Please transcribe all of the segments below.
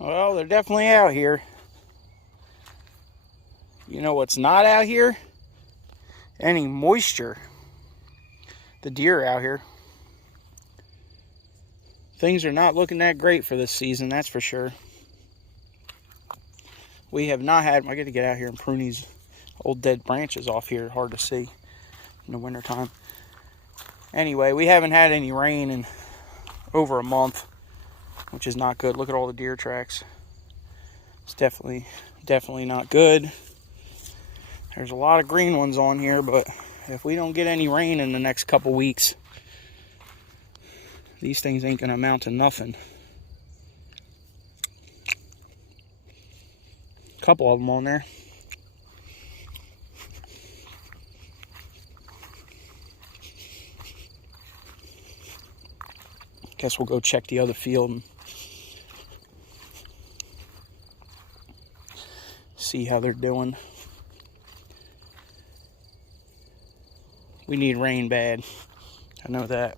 Well, they're definitely out here. You know what's not out here? Any moisture. The deer out here. Things are not looking that great for this season, that's for sure. We have not had, I got to get out here and prune these old dead branches off here. Hard to see in the wintertime. Anyway, we haven't had any rain in over a month, which is not good. Look at all the deer tracks. It's definitely not good. There's a lot of green ones on here, but if we don't get any rain in the next couple weeks, these things ain't gonna amount to nothing. A couple of them on there. Guess we'll go check the other field and see how they're doing. We need rain bad. I know that.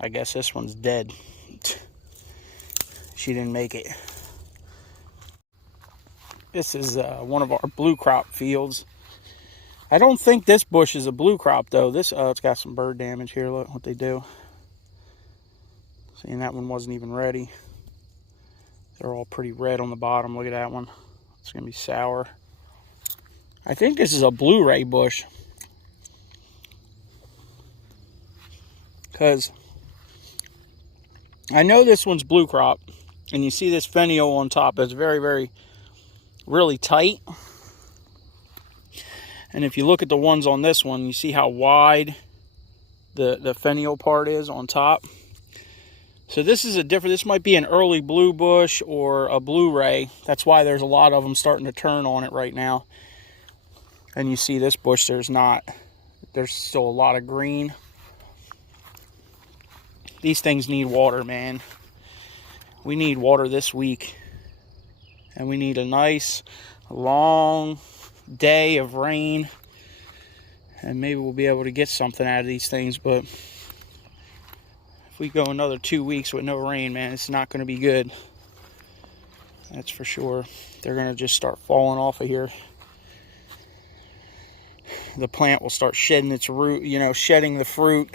I guess this one's dead. She didn't make it. This is one of our blue crop fields. I don't think this bush is a blue crop though. This it's got some bird damage here. Look what they do. See, and that one wasn't even ready. They're all pretty red on the bottom. Look at that one. It's gonna be sour. I think this is a Blu-ray bush, because I know this one's blue crop, and you see this fennial on top. It's really tight. And if you look at the ones on this one, you see how wide the fennial part is on top. So this is this might be an early blue bush or a Blu-ray. That's why there's a lot of them starting to turn on it right now. And you see this bush, there's still a lot of green. These things need water, man. We need water this week. And we need a nice, long day of rain. And maybe we'll be able to get something out of these things. But if we go another 2 weeks with no rain, man, it's not going to be good. That's for sure. They're going to just start falling off of here. The plant will start shedding its root, shedding the fruit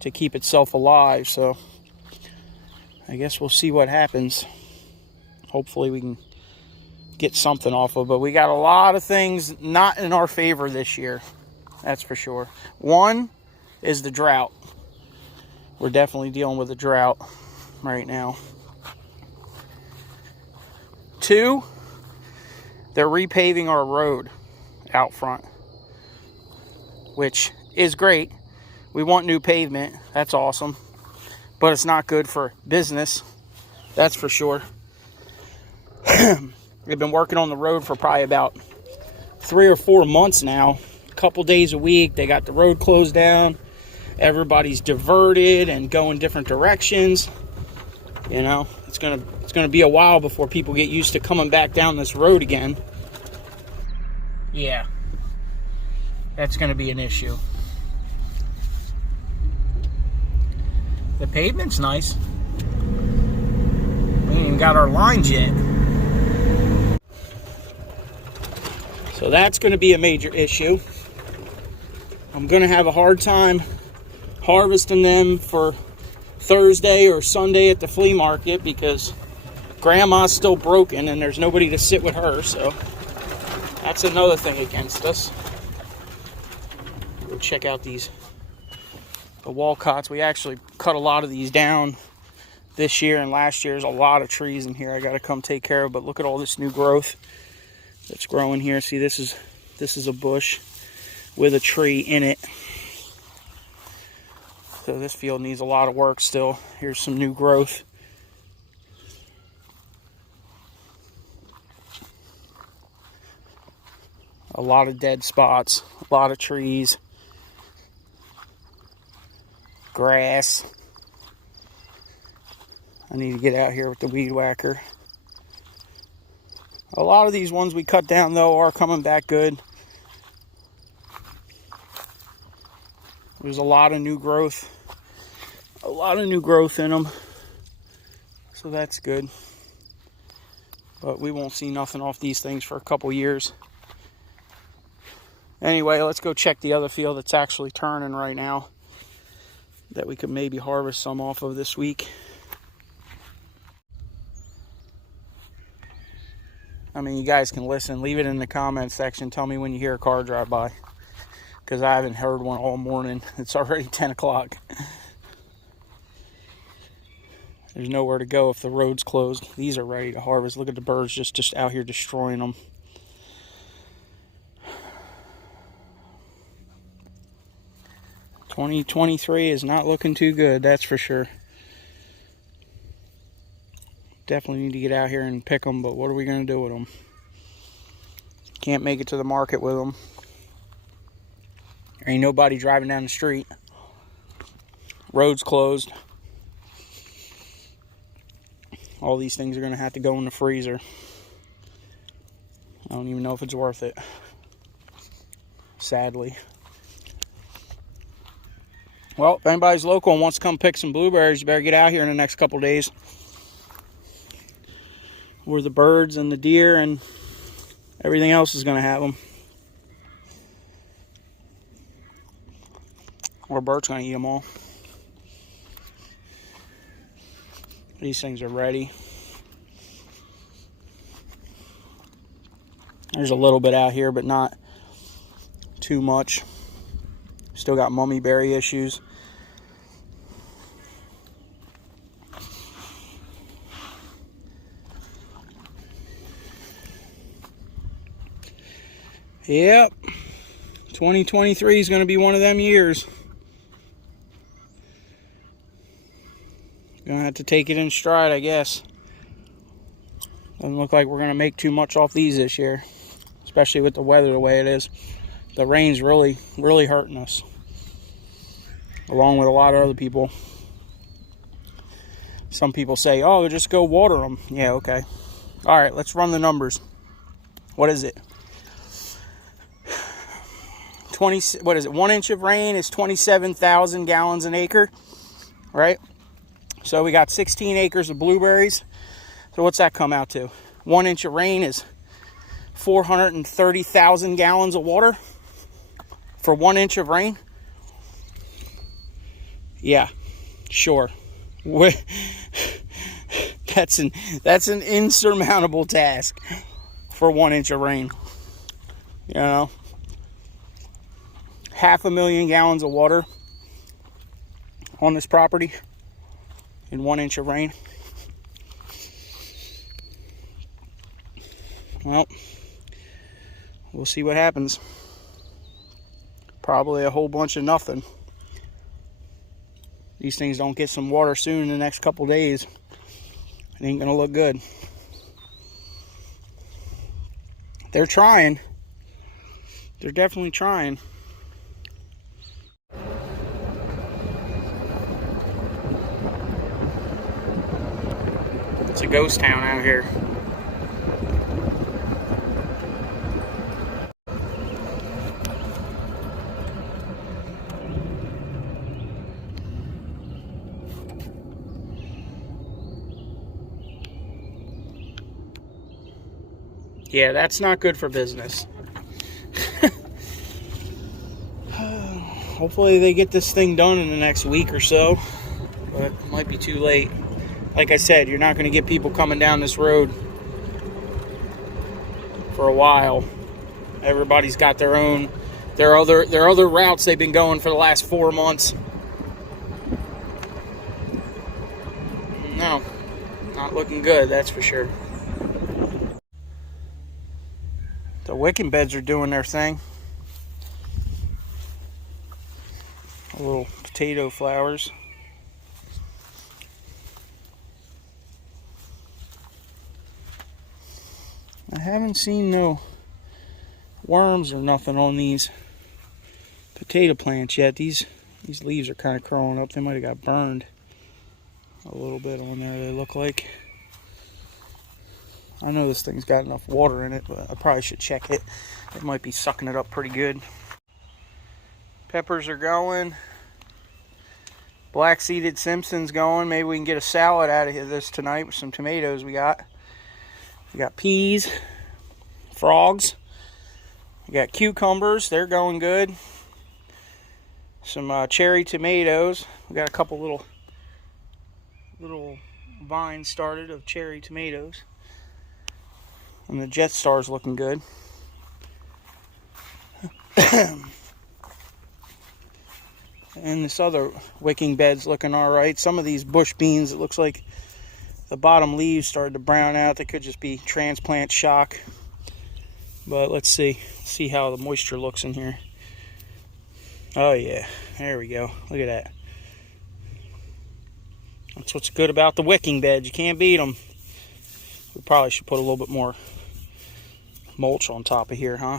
to keep itself alive. So I guess we'll see what happens. Hopefully we can get something off of, but we got a lot of things not in our favor this year. That's for sure. One is the drought. We're definitely dealing with a drought right now. Two, they're repaving our road out front, which is great. We want new pavement. That's awesome. But it's not good for business. That's for sure. They've been working on the road for probably about 3 or 4 months now. A couple days a week. They got the road closed down. Everybody's diverted and going different directions. It's gonna be a while before people get used to coming back down this road again. Yeah. That's going to be an issue. The pavement's nice. We ain't even got our lines yet. So that's going to be a major issue. I'm going to have a hard time harvesting them for Thursday or Sunday at the flea market because Grandma's still broken and there's nobody to sit with her. So that's another thing against us. Go check out the walcots. We actually cut a lot of these down this year and last year. There's a lot of trees in here I got to come take care of, but look at all this new growth that's growing here. See, this is a bush with a tree in it. So this field needs a lot of work still. Here's some new growth. A lot of dead spots, a lot of trees. Grass. I need to get out here with the weed whacker. A lot of these ones we cut down though are coming back good. There's a lot of new growth. A lot of new growth in them. So that's good. But we won't see nothing off these things for a couple years. Anyway, let's go check the other field that's actually turning right now, that we could maybe harvest some off of this week. I mean, you guys can listen. Leave it in the comments section. Tell me when you hear a car drive by, because I haven't heard one all morning. It's already 10 o'clock. There's nowhere to go if the road's closed. These are ready to harvest. Look at the birds just out here destroying them. "2023 is not looking too good, that's for sure. Definitely need to get out here and pick them, but what are we going to do with them? Can't make it to the market with them. There ain't nobody driving down the street. Road's closed. All these things are going to have to go in the freezer. I don't even know if it's worth it, sadly. Well, if anybody's local and wants to come pick some blueberries, you better get out here in the next couple days, where the birds and the deer and everything else is going to have them. Or Bert's going to eat them all. These things are ready. There's a little bit out here, but not too much. Still got mummy berry issues. Yep. 2023 is going to be one of them years. Gonna have to take it in stride, I guess. Doesn't look like we're gonna make too much off these this year, especially with the weather the way it is. The rain's really hurting us, along with a lot of other people. Some people say, "Oh, just go water them." Yeah, okay. All right, let's run the numbers. What is it? 1 inch of rain is 27,000 gallons an acre, right? So we got 16 acres of blueberries. So what's that come out to? 1 inch of rain is 430,000 gallons of water for 1 inch of rain. Yeah, sure. That's an insurmountable task for 1 inch of rain. You know, 500,000 gallons of water on this property in 1 inch of rain. Well, we'll see what happens. Probably a whole bunch of nothing. These things don't get some water soon in the next couple days, it ain't gonna look good. They're trying. They're definitely trying. It's a ghost town out here. Yeah, that's not good for business. Hopefully they get this thing done in the next week or so, but it might be too late. Like I said, you're not going to get people coming down this road for a while. Everybody's got their other routes they've been going for the last 4 months. No, not looking good, that's for sure. The wicking beds are doing their thing. Little potato flowers. I haven't seen no worms or nothing on these potato plants yet. These leaves are kind of crawling up. They might have got burned a little bit on there, they look like. I know this thing's got enough water in it, but I probably should check it. It might be sucking it up pretty good. Peppers are going. Black seeded Simpsons going. Maybe we can get a salad out of this tonight with some tomatoes we got. We got peas, frogs. We got cucumbers. They're going good. Some cherry tomatoes. We got a couple little vines started of cherry tomatoes. And the Jet Star's looking good. And this other wicking bed's looking alright. Some of these bush beans, it looks like the bottom leaves started to brown out. They could just be transplant shock. But let's see how the moisture looks in here. Oh yeah, there we go. Look at that. That's what's good about the wicking beds. You can't beat them. We probably should put a little bit more mulch on top of here, huh?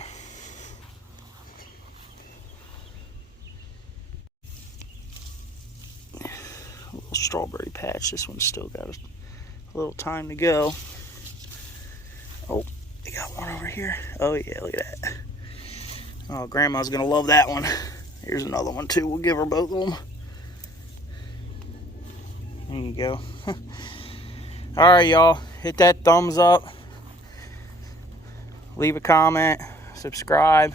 A little strawberry patch. This one's still got a little time to go. Oh, they got one over here. Oh yeah, look at that. Oh, Grandma's gonna love that one. Here's another one too. We'll give her both of them. There you go. Alright, y'all. Hit that thumbs up. Leave a comment. Subscribe.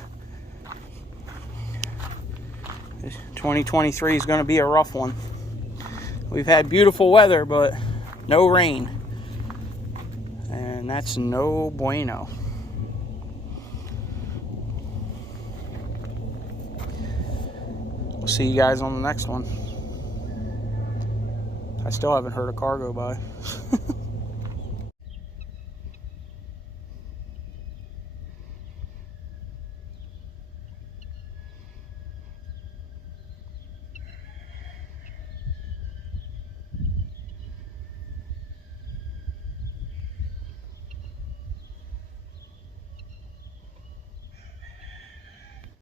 2023 is going to be a rough one. We've had beautiful weather, but no rain. And that's no bueno. We'll see you guys on the next one. I still haven't heard a car go by.